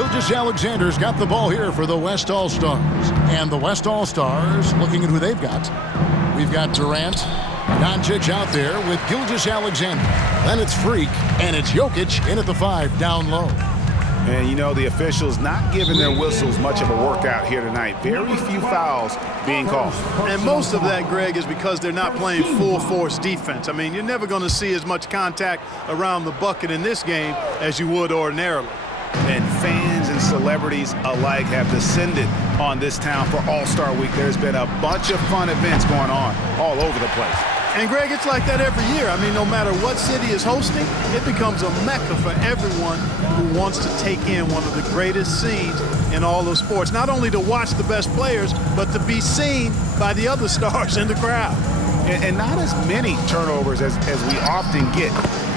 Gilgeous-Alexander's got the ball here for the West All-Stars. And the West All-Stars, looking at who they've got. We've got Durant, Doncic out there with Gilgeous-Alexander. Then it's Freak, and it's Jokic in at the 5 down low. And you know, the officials not giving their whistles much of a workout here tonight. Very few fouls being called. And most of that, Greg, is because they're not playing full-force defense. I mean, you're never going to see as much contact around the bucket in this game as you would ordinarily. And fans and celebrities alike have descended on this town for All-Star Week. There's been a bunch of fun events going on all over the place. And, Greg, it's like that every year. I mean, no matter what city is hosting, it becomes a mecca for everyone who wants to take in one of the greatest scenes in all of sports. Not only to watch the best players, but to be seen by the other stars in the crowd. And not as many turnovers as we often get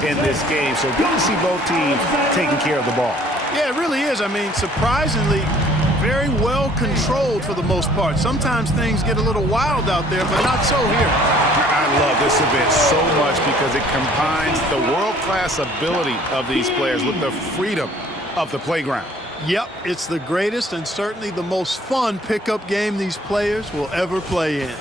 in this game. So good to see both teams taking care of the ball. Yeah, it really is. I mean, surprisingly, very well controlled for the most part. Sometimes things get a little wild out there, but not so here. I love this event so much because it combines the world-class ability of these players with the freedom of the playground. Yep, it's the greatest and certainly the most fun pickup game these players will ever play in.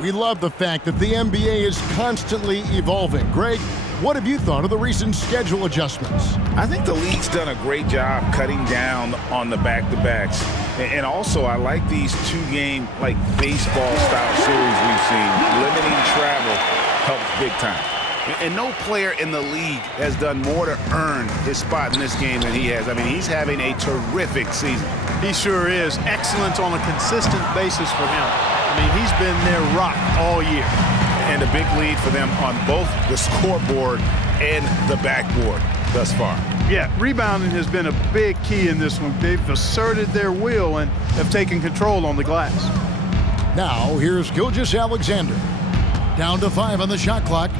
We love the fact that the NBA is constantly evolving. Greg, what have you thought of the recent schedule adjustments? I think the league's done a great job cutting down on the back-to-backs. And also, I like these two-game, like, baseball-style series we've seen. Limiting travel helps big time. And no player in the league has done more to earn his spot in this game than he has. I mean, he's having a terrific season. He sure is. Excellent on a consistent basis for him. I mean, he's been their rock all year. And a big lead for them on both the scoreboard and the backboard thus far. Yeah, rebounding has been a big key in this one. They've asserted their will and have taken control on the glass. Now, here's Gilgeous-Alexander. Down to 5 on the shot clock.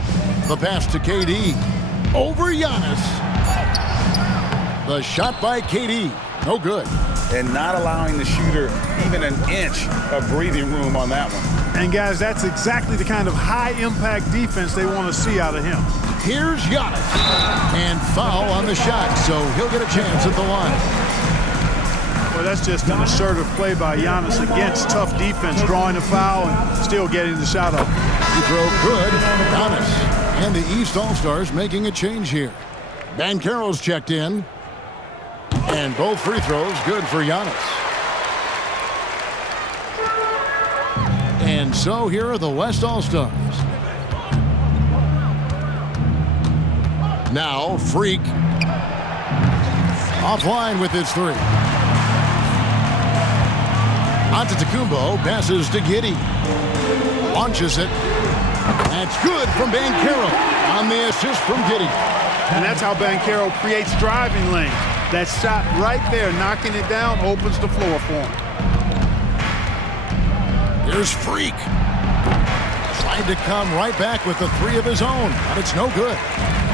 The pass to KD. Over Giannis. The shot by KD. No good. And not allowing the shooter even an inch of breathing room on that one. And, guys, that's exactly the kind of high-impact defense they want to see out of him. Here's Giannis. And foul on the shot, so he'll get a chance at the line. Well, that's just an assertive play by Giannis against tough defense, drawing a foul and still getting the shot up. He throw good. Giannis. And the East All-Stars making a change here. Banchero's checked in. And both free throws good for Giannis. And so here are the West All-Stars. Now Freak offline with his 3. Antetokounmpo passes to Giddey. Launches it. That's good from Banchero on the assist from Giddey. And that's how Banchero creates driving lanes. That shot right there, knocking it down, opens the floor for him. Here's Freak. Tried to come right back with the 3 of his own, but it's no good.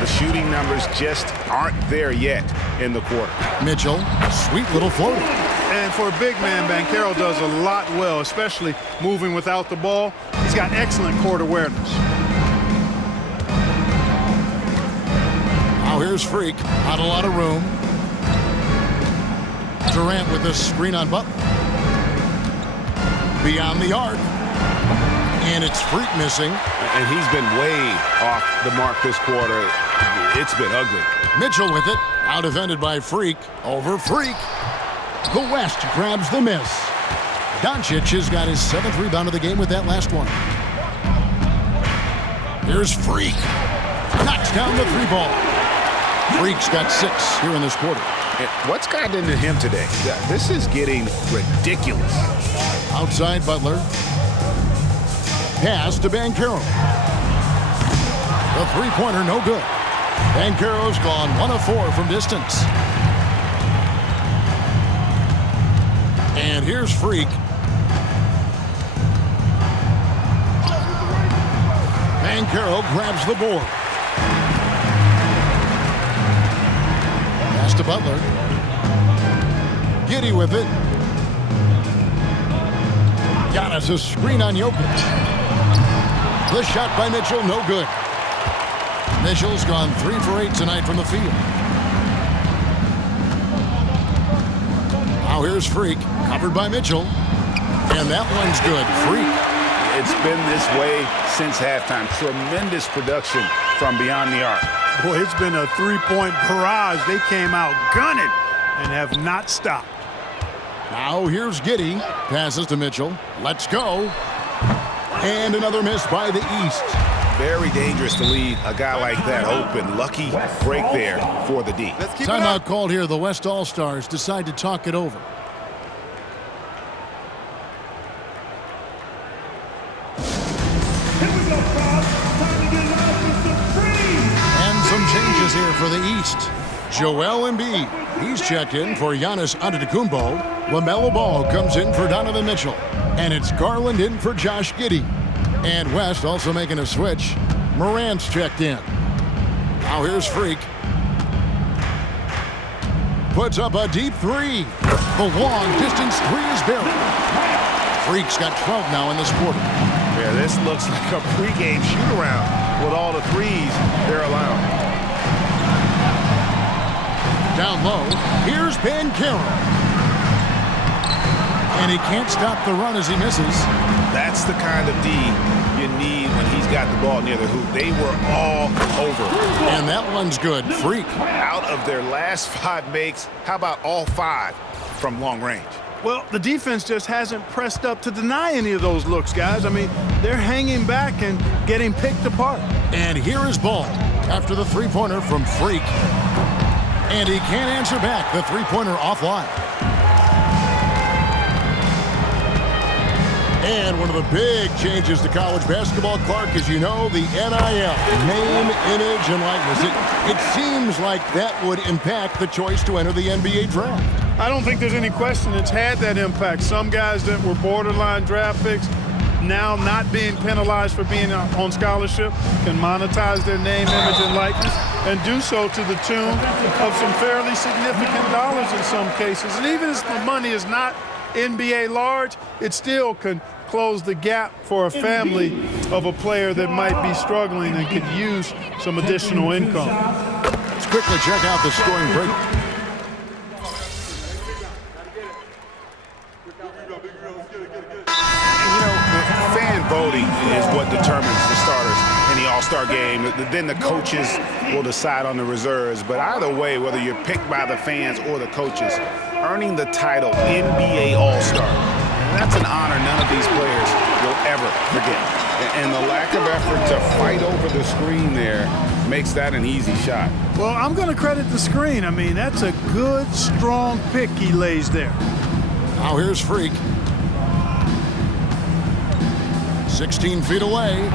The shooting numbers just aren't there yet in the quarter. Mitchell, sweet little floater. And for a big man, Banchero does a lot well, especially moving without the ball. He's got excellent court awareness. Now here's Freak. Not a lot of room. Durant with a screen on Butler. Beyond the arc. And it's Freak missing. And he's been way off the mark this quarter. It's been ugly. Mitchell with it. Out defended by Freak. Over Freak. The West grabs the miss. Doncic has got his 7th rebound of the game with that last one. Here's Freak. Knocks down the 3 ball. Freak's got 6 here in this quarter. What's gotten into him today? This is getting ridiculous. Outside Butler. Pass to Banchero. The 3-pointer no good. Banchero's gone 1 of 4 from distance. And here's Freak. Banchero grabs the board. Pass to Butler. Giddey with it. Giannis a screen on Jokic. The shot by Mitchell, no good. Mitchell's gone 3 for 8 tonight from the field. Now here's Freak, covered by Mitchell. And that one's good. Freak. It's been this way since halftime. Tremendous production from beyond the arc. Boy, it's been a three-point barrage. They came out gunning and have not stopped. Now here's Giddey. Passes to Mitchell. Let's go. And another miss by the East. Very dangerous to leave a guy like that open. Lucky break there for the D. Timeout called here. The West All-Stars decide to talk it over. And some changes here for the East. Joel Embiid. He's checked in for Giannis Antetokounmpo. LaMelo Ball comes in for Donovan Mitchell. And it's Garland in for Josh Giddey. And West also making a switch. Morant's checked in. Now here's Freak. Puts up a deep three. The long distance three is buried. Freak's got 12 now in this quarter. Yeah, this looks like a pregame shoot-around with all the threes they're allowing. Down low, here's Banchero. And he can't stop the run as he misses. That's the kind of D you need when he's got the ball near the hoop. They were all over. And that one's good. Freak. Out of their last 5 makes, how about all 5 from long range? Well, the defense just hasn't pressed up to deny any of those looks, guys. I mean, they're hanging back and getting picked apart. And here is Ball after the three-pointer from Freak. And he can't answer back. The three-pointer offline. And one of the big changes to college basketball, Clark, as you know, the NIL, name, image, and likeness. It seems like that would impact the choice to enter the NBA draft. I don't think there's any question it's had that impact. Some guys that were borderline draft picks now not being penalized for being on scholarship can monetize their name, image, and likeness and do so to the tune of some fairly significant dollars in some cases. And even if the money is not NBA large, it still can close the gap for a family of a player that might be struggling and could use some additional income. Let's quickly check out the scoring break. You know, fan voting is what determines the starters in the All-Star game. Then the coaches will decide on the reserves. But either way, whether you're picked by the fans or the coaches, earning the title NBA All-Star, that's an honor none of these players will ever forget. And the lack of effort to fight over the screen there makes that an easy shot. Well, I'm going to credit the screen. I mean, that's a good, strong pick he lays there. Now here's Freak. 16 feet away.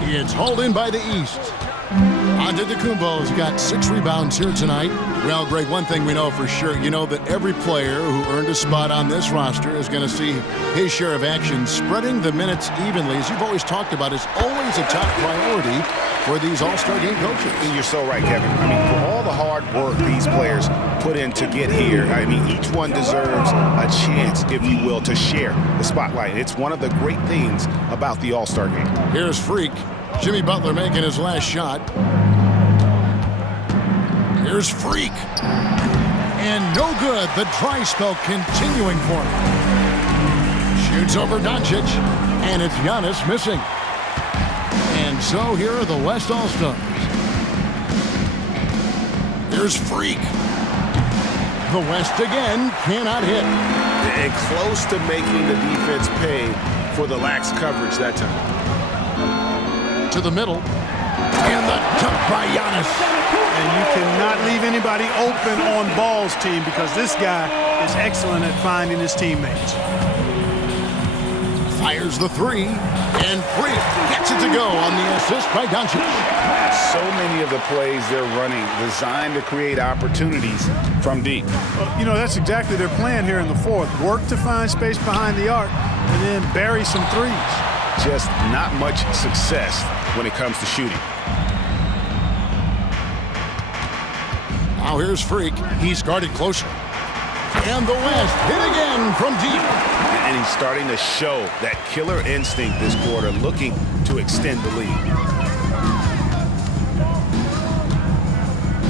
It's hauled in by the East. Antetokounmpo's got 6 rebounds here tonight. Well, Greg, one thing we know for sure, you know that every player who earned a spot on this roster is going to see his share of action. Spreading the minutes evenly, as you've always talked about, is always a top priority for these All-Star game coaches. And you're so right, Kevin. I mean, for all the hard work these players put in to get here, I mean, each one deserves a chance, if you will, to share the spotlight. It's one of the great things about the All-Star game. Here's Freak. Jimmy Butler making his last shot. Here's Freak. And no good. The dry spell continuing for him. Shoots over Doncic. And it's Giannis missing. And so here are the West All-Stars. Here's Freak. The West again cannot hit. And close to making the defense pay for the lax coverage that time. To the middle. And the dunk by Giannis. And you cannot leave anybody open on Ball's team because this guy is excellent at finding his teammates. Fires the three. And Freak gets it to go on the assist by Doncic. So many of the plays they're running designed to create opportunities from deep. Well, you know, that's exactly their plan here in the fourth. Work to find space behind the arc and then bury some threes. Just not much success when it comes to shooting. Now here's Freak. He's guarded closer. And the West hit again from deep. And he's starting to show that killer instinct this quarter, looking to extend the lead.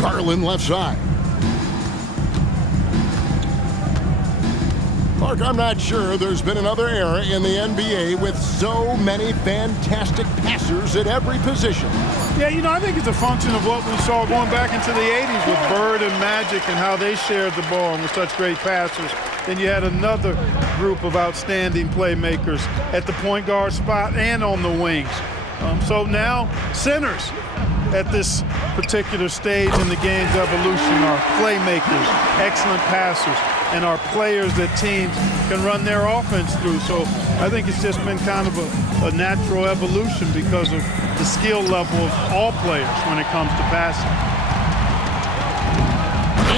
Garland left side. Mark, I'm not sure there's been another era in the NBA with so many fantastic passers at every position. Yeah, I think it's a function of what we saw going back into the 80s with Bird and Magic and how they shared the ball and were such great passers. Then you had another group of outstanding playmakers at the point guard spot and on the wings. So now centers at this particular stage in the game's evolution are playmakers, excellent passers, and are players that teams can run their offense through. So I think it's just been kind of a natural evolution because of the skill level of all players when it comes to passing.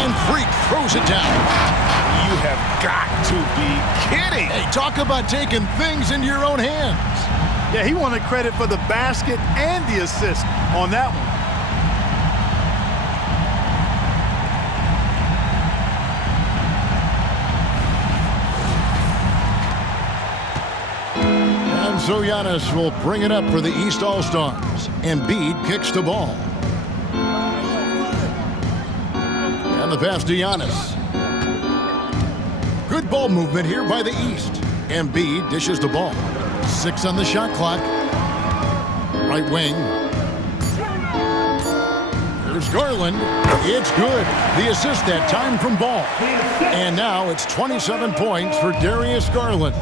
And Freak throws it down. You have got to be kidding. Hey, talk about taking things into your own hands. Yeah, he wanted credit for the basket and the assist on that one. And so Giannis will bring it up for the East All-Stars. Embiid kicks the ball. And the pass to Giannis. Good ball movement here by the East. Embiid dishes the ball. 6 on the shot clock. Right wing. Here's Garland. It's good. The assist that time from Ball. And now it's 27 points for Darius Garland.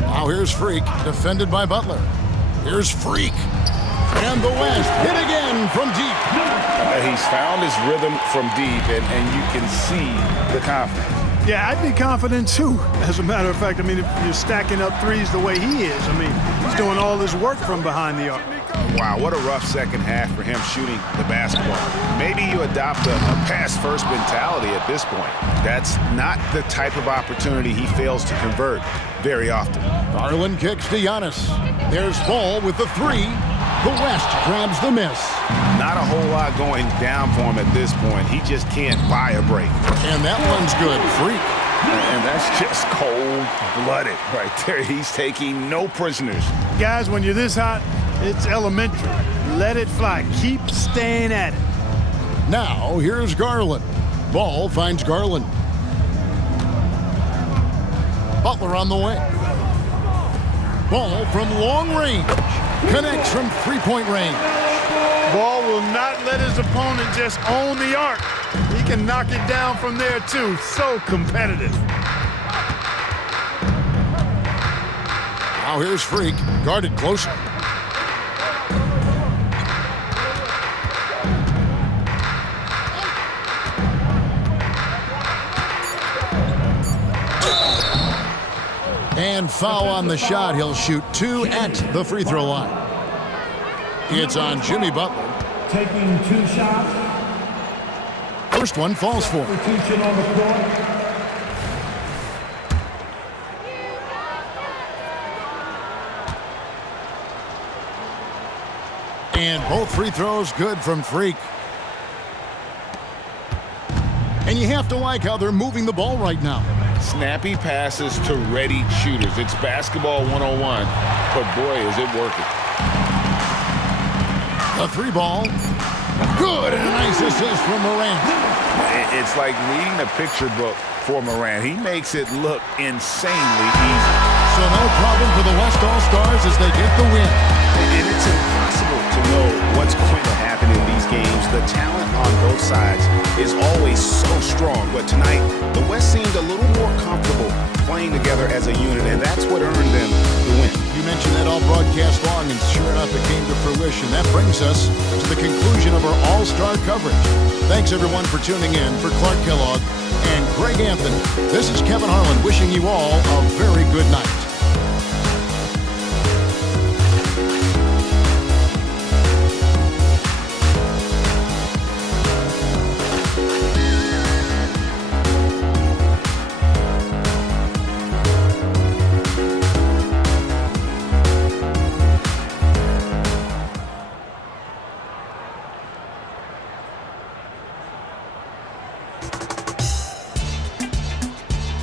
Now here's Freak, defended by Butler. Here's Freak. And the West hit again from deep. He's found his rhythm from deep, and you can see the confidence. Yeah, I'd be confident too. As a matter of fact, if you're stacking up threes the way he is, he's doing all his work from behind the arc. Wow, what a rough second half for him shooting the basketball. Maybe you adopt a pass-first mentality at this point. That's not the type of opportunity he fails to convert very often. Garland kicks to Giannis. There's Ball with the 3. The West grabs the miss. Not a whole lot going down for him at this point. He just can't buy a break. And that one's good. Freak. And that's just cold-blooded right there. He's taking no prisoners. Guys, when you're this hot, it's elementary. Let it fly. Keep staying at it. Now, here's Garland. Ball finds Garland. Butler on the wing. Ball from long range. Connects from three-point range. Ball will not let his opponent just own the arc. He can knock it down from there, too. So competitive. Now here's Freak. Guarded closer. And foul on the shot. He'll shoot 2 at the free throw line. It's on Jimmy Butler. Taking 2 shots. First one falls for him. Substitution on the court. And both free throws good from Freak. And you have to like how they're moving the ball right now. Snappy passes to ready shooters. It's basketball 101, but boy, is it working. The 3 ball. Good, and a nice assist from Morant. It's like reading a picture book for Morant. He makes it look insanely easy. So no problem for the West All-Stars as they get the win. And it's impossible to know what's going to happen in these games. The talent on both sides is always so strong. But tonight, the West seemed a little more comfortable playing together as a unit, and that's what earned them the win. You mentioned that all broadcast long, and sure enough, it came to fruition. That brings us to the conclusion of our All-Star coverage. Thanks, everyone, for tuning in. For Clark Kellogg and Greg Anthony, this is Kevin Harlan wishing you all a very good night.